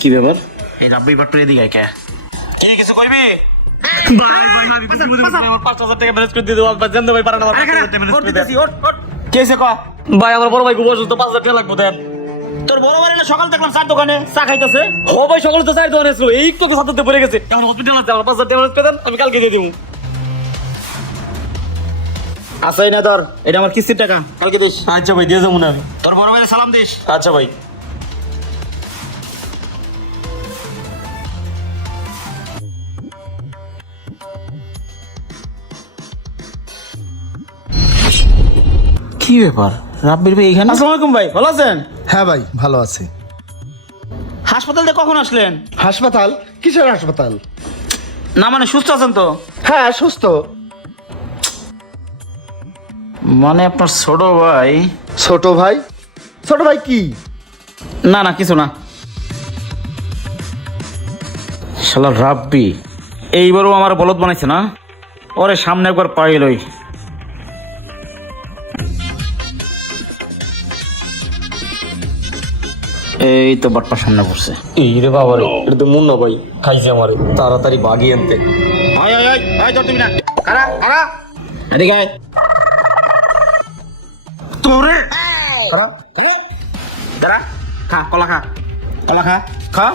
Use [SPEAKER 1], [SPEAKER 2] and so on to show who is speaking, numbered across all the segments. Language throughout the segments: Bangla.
[SPEAKER 1] কি ব্যাপার এই রাব্বি বাট্টু এদিকে আয় কে এই কিছু কইবি ভাই আমার বড় ভাই পাঁচ হাজার টাকা লাগবো দেন তোর বড় ভাই সকাল দেখলাম চার দোকানে চা খাইতেছে ও ভাই সকালে তো চার দোকানে ছিল এই তো সাথে পড়ে গেছে এখন হসপিটাল আছে আমার পাঁচ হাজার টাকা আমি কালকে দিয়ে দেবো আসাই না ধর এটা আমার কিস্তির টাকা কালকে দিস
[SPEAKER 2] আচ্ছা ভাই দিয়ে যাব না আমি
[SPEAKER 1] তোর বড় ভাই সালাম দিস
[SPEAKER 2] আচ্ছা ভাই
[SPEAKER 1] কি ব্যাপার? রাব্বির ভাই এখানে? আসসালামু আলাইকুম ভাই ভালো আছেন?
[SPEAKER 3] হ্যাঁ ভাই ভালো আছি।
[SPEAKER 1] হাসপাতাল থেকে কখন আসলেন?
[SPEAKER 3] হাসপাতাল? কিসের হাসপাতাল?
[SPEAKER 1] না মানে সুস্থ আছেন তো?
[SPEAKER 3] হ্যাঁ সুস্থ।
[SPEAKER 1] মানে আপনার ছোট ভাই
[SPEAKER 3] ছোট ভাই? ছোট ভাই কি?
[SPEAKER 1] না না কিছু না। শালা রাব্বি এইবারও আমার বলদ বানাইছে না? ওরে সামনে একবার পাইলই এই তো বাটপা সামনে পড়ছে।
[SPEAKER 2] এই রে বাবা রে এটা তো মুন্না ভাই। খাইছে আমারে। তাড়াতাড়ি বাগি আনতে।
[SPEAKER 1] আয় আয় আয় আয় ধর তুমি না। কারা কারা? এদিকে আয়। তোরে? কারা? কারা? দাঁড়া খা কলা খা। কলা খা। খা।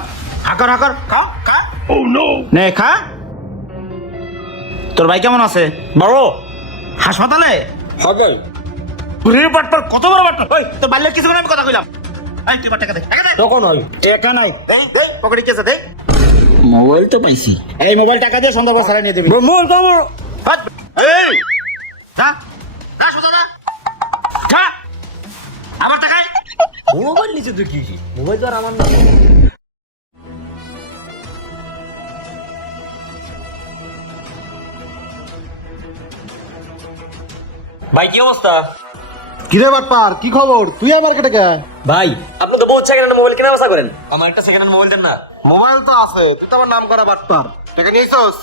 [SPEAKER 1] হাকর হাকর খাও খা। ও নো নে খা। তোর ভাই কেমন আছে? বড় হাসপাতালে?
[SPEAKER 2] হ্যাঁ ভাই
[SPEAKER 1] রে বাটপার কত বড় বাটপার ওই তোর বাল্যের কিছু আমি কথা কইলাম। এই তুই টাকা দে।
[SPEAKER 2] তখন হয়?
[SPEAKER 1] টাকা নাই। পকেটে মোবাইল তো পাইছি। এই মোবাইল টাকা দিয়ে সন্ধ্যা বছর নিয়ে দিবি।
[SPEAKER 2] মোবাইল তো আমার
[SPEAKER 1] এই! যা! যা, সোজা যা! যা! আমার টাকায়।
[SPEAKER 2] মোবাইল নিচে তুই কি মোবাইল তো আর আমার না ভাই কি অবস্থা?
[SPEAKER 3] কিরে বাটপার কি খবর? তুই আমার কেটে
[SPEAKER 2] ভাই আপনি তো বহুত সেকেন্ড মোবাইল কেনা বেচা করেন। আমার একটা সেকেন্ড হ্যান্ড মোবাইল দেন না।
[SPEAKER 3] মোবাইল তো আছে তুই তো আমার নাম করা বাটপার। টাকা নিয়েছস?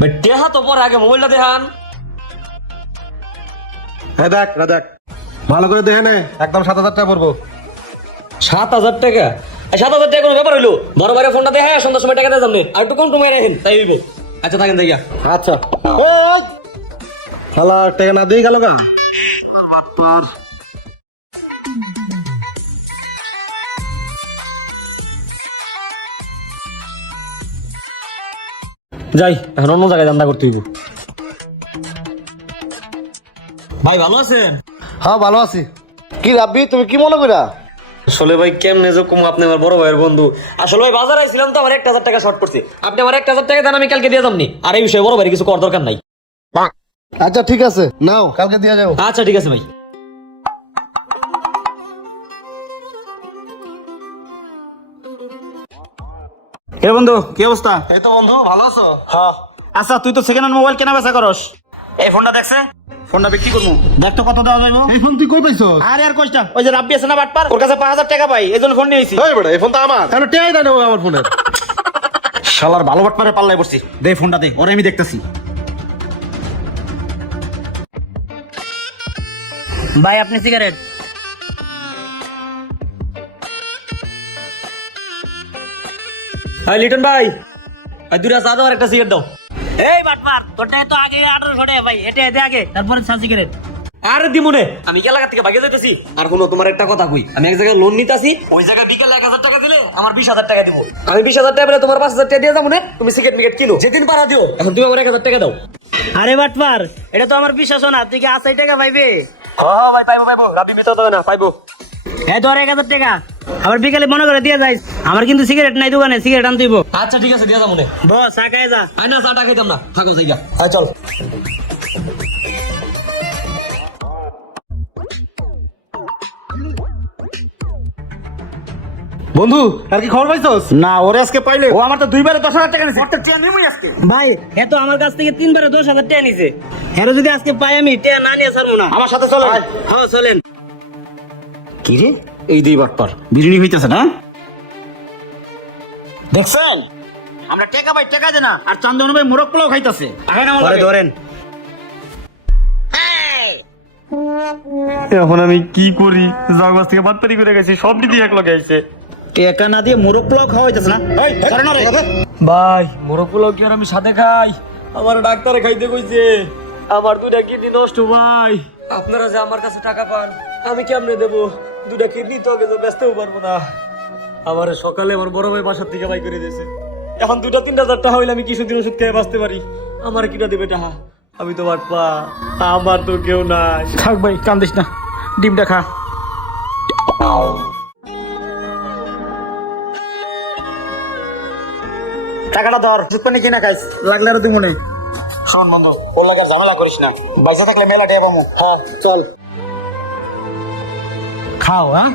[SPEAKER 2] ভাই টেহা তো পরে আগে মোবাইলটা দেখান।
[SPEAKER 3] হ্যাঁ দেখ না দেখ। ভালো করে দেখে নে একদম সাত হাজার টাকা পড়ব।
[SPEAKER 2] সাত হাজার টাকা? এই সাত হাজার টাকা কোনো ব্যাপার হইল? বড় বাইরে ফোনটা দেখে সন্ধ্যার সময় টাকা দিয়ে আর একটু কম কমে রাখেন তাই হইব। আচ্ছা থাকেন যাইয়া
[SPEAKER 3] আচ্ছা! শালা টাকা না দিয়ে গেল গা?
[SPEAKER 2] যাই এখন অন্য জায়গায় জান্দা করতে হইব। ভাই ভালো আছেন?
[SPEAKER 3] হ্যাঁ ভালো আছি। কি রাব্বি তুমি কি মনে করা
[SPEAKER 2] আসলে ভাই কেমনে যে কম আপনি আমার বড় ভাইয়ের বন্ধু। আসলে ভাই বাজারে আইছিলাম তো আমার একটা হাজার টাকা শর্ট পড়ছে। আপনি আমার একটা হাজার টাকা দেন আমি কালকে দিয়ে যামনি আর এই বিষয়ে বড় ভাই কিছু করার দরকার নাই।
[SPEAKER 3] আচ্ছা ঠিক আছে। নাও কালকে দিয়ে যাও।
[SPEAKER 2] আচ্ছা ঠিক আছে ভাই।
[SPEAKER 1] এ বন্ধু? কি অবস্থা?
[SPEAKER 3] এই তো বন্ধু ভালো আছো?
[SPEAKER 1] হ্যাঁ। আচ্ছা তুই তো সেকেন্ড হ্যান্ড মোবাইল কেনা বেচা করস। এই ফোনটা দেখছে? ফোনটা বিক্রি করব। দেখ তো কত দেওয়া যাইব।
[SPEAKER 3] এই ফোন তুই কই পাইছো
[SPEAKER 1] আরে আর কইস না ওই যে রাব্বি আছে না বাটপার ওর কাছে পাঁচ হাজার টাকা পাই এই জন্য ফোন নিয়েছি।
[SPEAKER 3] এই বেটা এই ফোন তো আমার। কেন টেয়াই দেয় না ও আমার ফোনে
[SPEAKER 1] শালার ভালো বাটপারে পাল্লাই পড়ছি। দে ফোনটা দে ওরে আমি দেখতেছি। ভাই আপনি সিগারেট
[SPEAKER 2] হ্যাঁ লিটন ভাই। আর দুটা চা দাও আর একটা সিগারেট দাও।
[SPEAKER 1] এই বাটপার তোরটা তো আগে আঠারোশো টাকা ভাই এটা এতে আগে তারপরে চা সিগারেট
[SPEAKER 2] আর দিমুনে আমি কি এলাকা থেকে ভাগে যাইতেছি? আর কোনো তোমার একটা কথা কই আমি এক জায়গায় লোন নিতেছি ওই জায়গায় বিকালে এক হাজার টাকা দিলে আমার বিশ হাজার টাকা দিব। আমি বিশ হাজার টাকা পেলে তোমার পাঁচ হাজার টাকা দিয়ে যাব তুমি সিগারেট মিকেট কিনো। যেদিন পারা দিও এখন তুমি আমার এক হাজার টাকা দাও।
[SPEAKER 1] আরে বাটপার এটা তো আমার বিশ্বাস না তুই কি আশাই টাকা পাইবে?
[SPEAKER 2] হ্যাঁ ভাই পাইবো পাইবো রাবি মিত্র দেবে না পাইবো।
[SPEAKER 1] এই ধর এক হাজার টাকা আবার বিকালে মনে করে দিয়ে যাইস আমার কিন্তু সিগারেট নাই দোকানে সিগারেট আনতে হইব।
[SPEAKER 2] আচ্ছা ঠিক আছে দিয়ে যাব
[SPEAKER 1] বস চা খাই যা।
[SPEAKER 2] আই না চাটা খাইতাম না। থাকো জায়গা আয় চল।
[SPEAKER 3] বন্ধু আর কি খবর পাইছস?
[SPEAKER 1] না ওরে আজকে পাইলে। ও আমার তো দুইবারে দশ হাজার টাকা নিছে। একটা টিয়া নিবই আজকে। ভাই এ তো আমার কাছ থেকে তিনবারে দশ হাজার টাকা নিছে। হ্যাঁ যদি আজকে পাই আমি টিয়া না নিয়ে ছাড়বো না। আমার সাথে চলেন। হ্যাঁ চলেন। কি রে? এই দুই বাটপার বিরিয়ানি হইতেছে না? দেখছেন? আমরা টাকা ভাই টাকা দে না। আর চন্দন ভাই মোরগ পোলাও খাইতাছে। আহেন আমার।
[SPEAKER 2] ধরেন। এখন আমি কি করি? জাগাছ থেকে বাটপারি করে গেছি সবটি দিয়ে এক লগে আইছে।
[SPEAKER 1] টেকা না দিয়ে মোরগ পোলাও খাওয়া হইতেছে না? এই ধরে না রে
[SPEAKER 2] ভাই মোরগ পোলাও কি আর আমি সাথে খাই? আমার ডাক্তারে খাইতে কইছে। আমার দুইটা কিডনি নষ্ট ভাই। আপনারা যে আমার কাছে টাকা পান আমি কি কেমনে দেব? দুইটা কিডনি তো আগে তো পারব না। আমার সকালে আমার বড় ভাই বাসার থেকে বাই করে দিয়েছে। এখন দুটা তিনটা হাজার টাকা হইলে আমি কিছুদিন ওষুধ খেয়ে বাঁচতে পারি। আমার কিটা দেবে টাকা? আমি তো বাটপা আমার তো কেউ নাই।
[SPEAKER 1] থাক ভাই কান্দিস না। ডিমটা খা। টাকাটা ধর ওষুধ পানি কিনা খাইস। লাগলে আরও দিমু নেই শোন বন্ধু ওর লাগে আর ঝামেলা করিস না। বাইসা থাকলে মেলা টিয়া পামু। হ্যাঁ চল। খাও হ্যাঁ